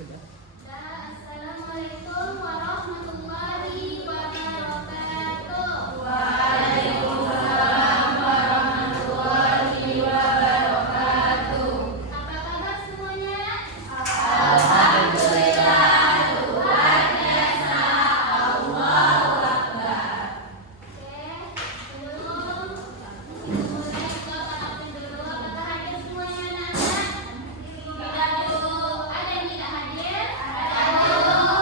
Assalamualaikum warahmatullahi wabarakatuh. Waalaikumsalam warahmatullahi wabarakatuh. Apa kabar semuanya? Alhamdulillah, Tuhan Esa, Allahu Akbar. Oke, sebelum mulai Bapak absen dulu. Apakah hadir semuanya anak-anak? Tidak dulu. Ada yang tidak hadir? Ada dulu.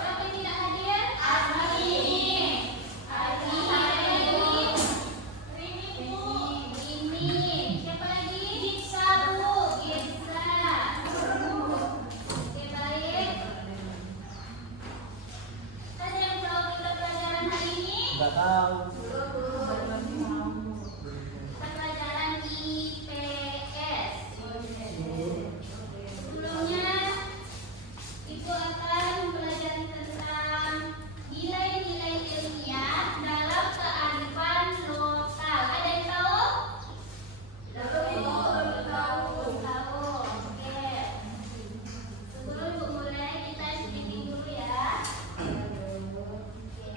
Siapa yang tidak hadir? Asmi. Asmi. Rini. Siapa lagi? Gitsa, Bu. Gitsa. Oke, baik. Ada yang tahu kita pelajaran hari ini? Nggak tahu. Pelajaran IPS. Sebelumnya itu akan mempelajari tentang nilai-nilai ilmiah dalam kearifan lokal. Ada yang tahu? Tahu. Oke. Sebelum Ibu mulai, kita speaking dulu ya. Oke.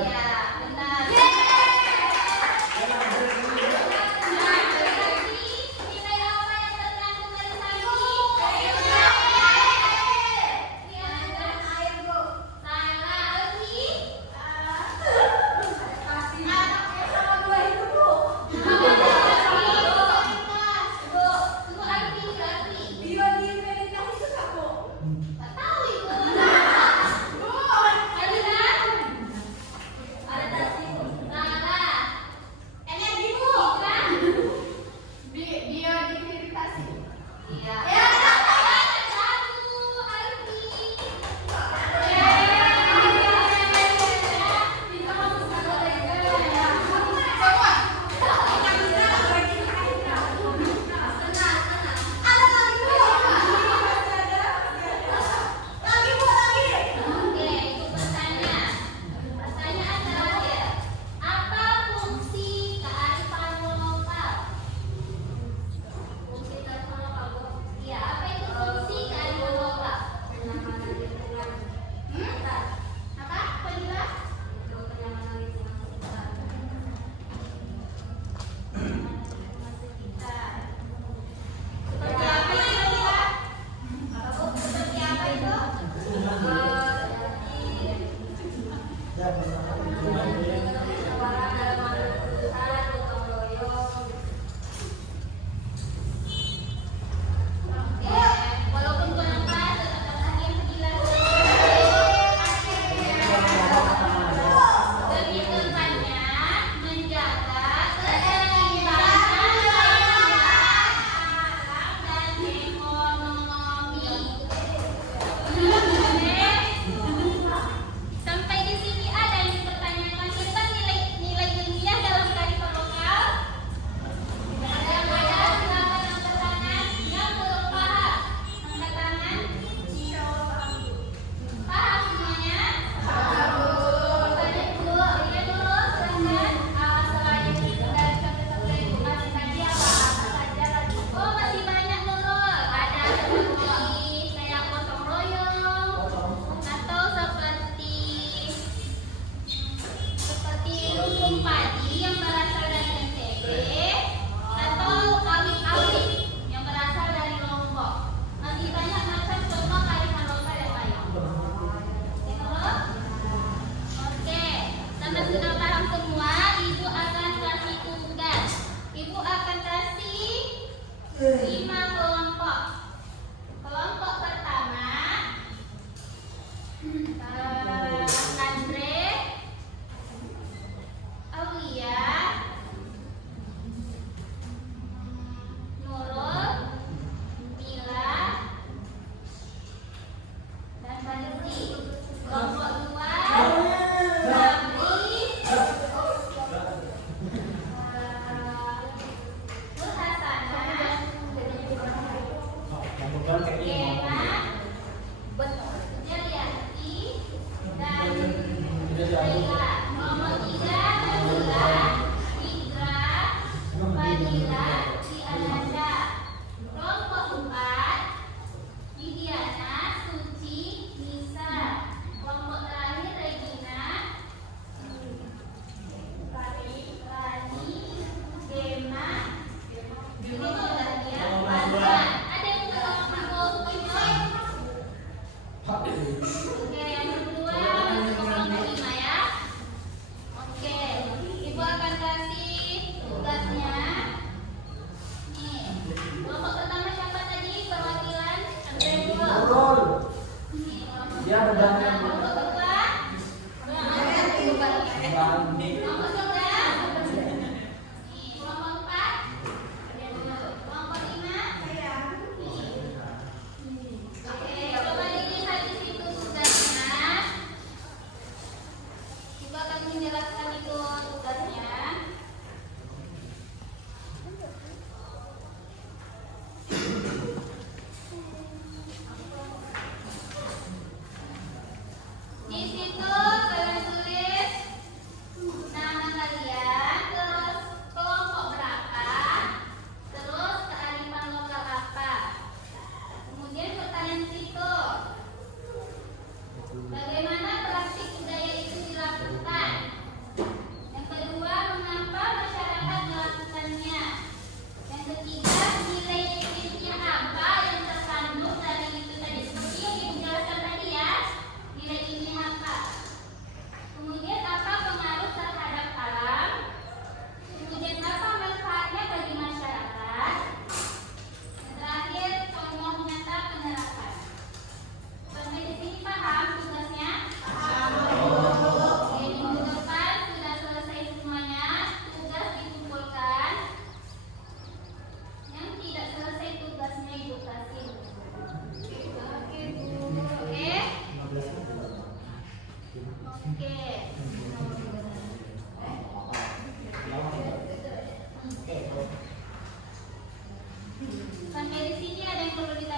Iya, benar. Nilai apa yang tergantung dari sains? Salah. Oke, itu pertanyaan. Pertanyaan terakhir. Apa fungsi kearifan lokal? Fungsi kearifan lokal, Bu. Iya, apa itu fungsi kearifan lokal? Apa? Fadila? Seperti apa itu, Fadila? Seperti apa itu? Oke, walaupun kurang pas, tetap lagi yang penjelasan. Lebih tepatnya menjaga keseimbangan alam dan ekonomi. Sampai di sini ada yang dipertanyakan tentang nilai ilmiah dalam kearifan lokal. Ada yang ada, silakan angkat tangan. Yang belum paham, angkat tangan. Paham semuanya? Tanya dulu, iya dulu, silahkan. Selain dari satu-satu yang dikasih tadi apa saja lagi? Oh, masih banyak Nurul. Ada seperti kayak gotong royong atau seperti lumbung padi yang berasal dari NTB atau awit-awit yang berasal dari Lombok. Masih banyak macam contoh kearifan lokal yang lain. Oke, Nurul? Oke, karena sudah paham semua, Ibu akan kasih tugas. Ibu akan kasih 5 kelompok. Kelompok pertama, Andre, Aulia, Nurul, Mila, dan Fadli. Kelompok 2, Ramli, Nur Hasanah, Gema, Jalianti, dan Laila. Kelompok 3, Nabila, Fitra, Fadila, Diananda. Kelompok 4, Widiana, Suci, Nisa. Kelompok terakhir, Regina, Rani, Gema, itu udah dia, Fadlan. Ada yang mau Oke, yang kedua masuk ke kelompok 5 ya. Oke. Sampai di sini ada yang perlu